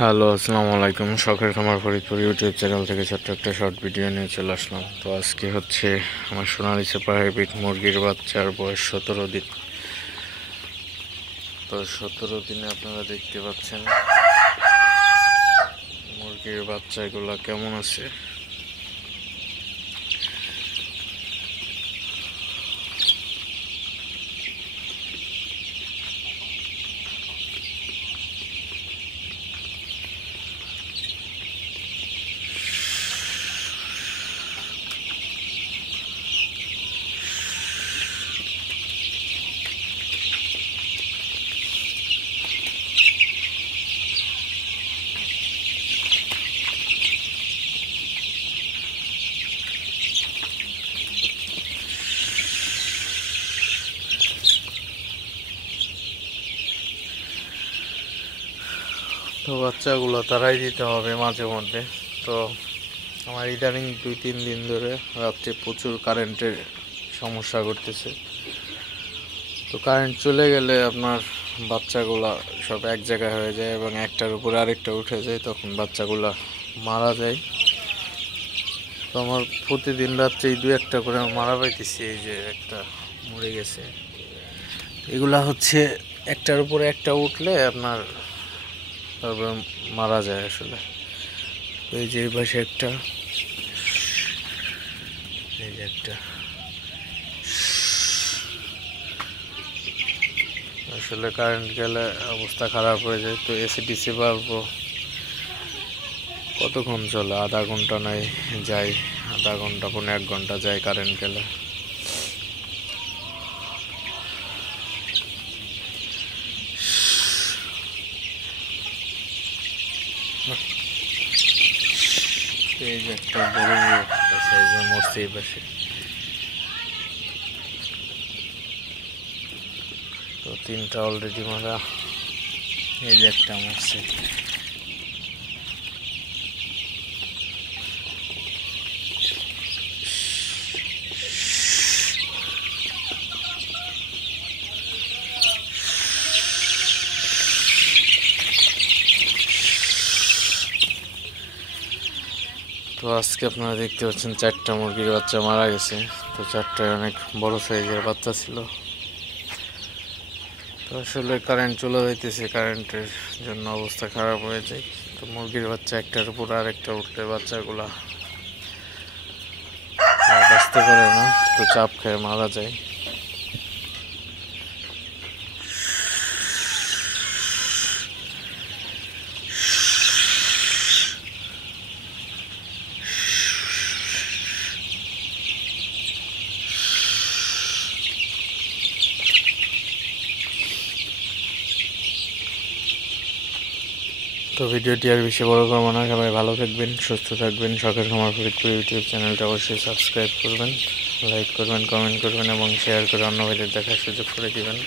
Hello, আসসালামু আলাইকুম। শখের খামার ফরিদপুর ইউটিউব চ্যানেল থেকে ছোট্ট একটা শর্ট ভিডিও নিয়ে চলে আসলাম। তো আজকে হচ্ছে আমার সোনালী সুপার হাইব্রিড মুরগির বাচ্চার বয়স 17 দিন। তো 17 দিনে আপনারা দেখতে পাচ্ছেন মুরগির বাচ্চাগুলো কেমন আছে। তো বাচ্চাগুলো তারাই দিতে হবে মাঝে মধ্যে। তো আমার ইদানিং 2-3 দিন ধরে রাত্রে প্রচুর কারেন্টের সমস্যা করতেছে। তো কারেন্ট চলে গেলে আপনার বাচ্চাগুলা সব এক জায়গায় হয়ে যায় এবং একটার উপরে আরেকটা উঠে যায়, তখন বাচ্চাগুলা মারা যায়। তো আমার প্রতিদিন রাত্রে 2-1টা করে মারা পাইতেছি। এই যে একটা মরে গেছে। এগুলা হচ্ছে একটার উপরে একটা উঠলে আপনার তারপরে মারা যায় আসলে। এই যে এই পাশে একটা, এই যে একটা, আসলে কারেন্ট গেলে অবস্থা খারাপ হয়ে যায়। তো এসিডিসি বাল্ব কতক্ষণ চলে? আধা ঘন্টা নাই যায়, আধা ঘন্টা 1.5 ঘন্টা যায় কারেন্ট গেলে। এই যে একটা বড় একটা সাইজে মরছে এই পাশে। তো 3টা অলরেডি মারা। এই যে একটা মরছে। তো আজকে আপনারা দেখতে পাচ্ছেন 4টা মুরগির বাচ্চা মারা গেছে। তো 4টায় অনেক বড় সাইজের বাচ্চা ছিল। তো আসলে কারেন্ট চলে যাইতেছে, কারেন্টের জন্য অবস্থা খারাপ হয়ে যায়। তো মুরগির বাচ্চা একটার উপর আরেকটা উঠলে বাচ্চাগুলা বাঁচতে পারে না, তো চাপ খেয়ে মারা যায়। তো ভিডিওটি আর বেশি বড় করবো না। সবাই ভালো থাকবেন, সুস্থ থাকবেন। শখের খামার ফরিদপুর ইউটিউব চ্যানেলটা অবশ্যই সাবস্ক্রাইব করবেন, লাইক করবেন, কমেন্ট করবেন এবং শেয়ার করে অন্য ভাইদের দেখার সুযোগ করে দিবেন।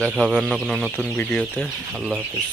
দেখা হবে অন্য কোনো নতুন ভিডিওতে। আল্লাহ হাফিজ।